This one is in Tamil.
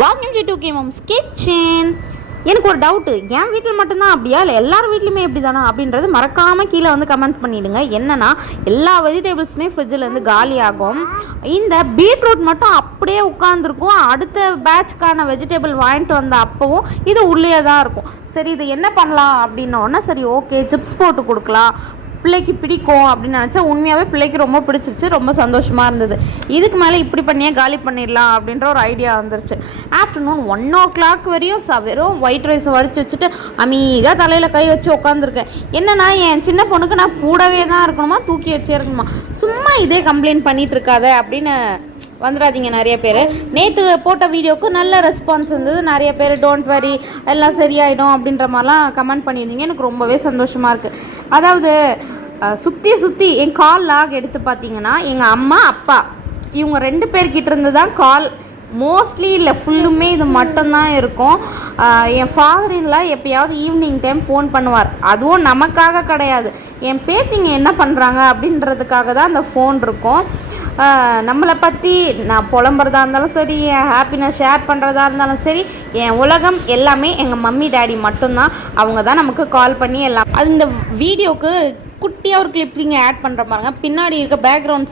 Welcome to 2K Moms Kitchen. எனக்கு ஒரு டவுட்டு, என் வீட்டில் மட்டும்தான் அப்படியா இல்லை எல்லார் வீட்லையுமே எப்படி தானா அப்படின்றது மறக்காமல் கீழே வந்து கமெண்ட் பண்ணிவிடுங்க. என்னென்னா எல்லா வெஜிடபிள்ஸுமே ஃப்ரிட்ஜில் காலி ஆகும். இந்த பீட்ரூட் மட்டும் அப்படியே உட்காந்துருக்கும். அடுத்த பேட்ச்க்கான வெஜிடபிள் வாங்கிட்டு வந்த அப்பவும் இது உள்ளே தான் இருக்கும். சரி, இது என்ன பண்ணலாம் அப்படின்னோடனே சரி ஓகே சிப்ஸ் போட்டு கொடுக்கலாம், பிள்ளைக்கு பிடிக்கும் அப்படின்னு நினச்சா உண்மையாகவே பிள்ளைக்கு ரொம்ப பிடிச்சிருச்சு, ரொம்ப சந்தோஷமாக இருந்தது. இதுக்கு மேலே இப்படி பண்ணியே காலி பண்ணிடலாம் அப்படின்ற ஒரு ஐடியா வந்துருச்சு. ஆஃப்டர்நூன் 1 o'clock வரையும் வெறும் ஒயிட் ரைஸை வடித்து வச்சுட்டு அமைதியாக தலையில் கை வச்சு உட்காந்துருக்கேன். என்னன்னா என் சின்ன பொண்ணுக்கு நான் கூடவே தான் இருக்கணுமா, தூக்கி வச்சே இருக்கணுமா, சும்மா இதே கம்ப்ளைண்ட் பண்ணிட்டு இருக்காத அப்படின்னு வந்துடாதீங்க. நிறைய பேர் நேற்று போட்ட வீடியோவுக்கு நல்ல ரெஸ்பான்ஸ் இருந்தது. நிறைய பேர் டோன்ட் வரி எல்லாம் சரியாயிடும் அப்படின்ற மாதிரிலாம் கமெண்ட் பண்ணியிருந்தீங்க. எனக்கு ரொம்பவே சந்தோஷமாக இருக்குது. அதாவது சுற்றி என் கால் லாக் எடுத்து பார்த்தீங்கன்னா எங்கள் அம்மா அப்பா இவங்க 2 பேர்கிட்ட இருந்து தான் கால் மோஸ்ட்லி இல்லை ஃபுல்லுமே இது மட்டும்தான் இருக்கும். என் ஃபாதரின்லாம் எப்பயாவது ஈவினிங் டைம் ஃபோன் பண்ணுவார். அதுவும் நமக்காக கிடையாது, என் பேத்திங்க என்ன பண்ணுறாங்க அப்படின்றதுக்காக தான் அந்த ஃபோன் இருக்கும். நம்மளை பற்றி நான் புலம்புறதா இருந்தாலும் சரி, என் ஹாப்பினஸ் ஷேர் பண்ணுறதா இருந்தாலும் சரி, என் உலகம் எல்லாமே எங்கள் மம்மி டேடி மட்டும்தான். அவங்க தான் நமக்கு கால் பண்ணி எல்லாம். அது இந்த வீடியோவுக்கு குட்டியாக ஒரு கிளிப்பிங்க ஆட் பண்ணுற பாருங்க. பின்னாடி இருக்க பேக்ரவுண்ட்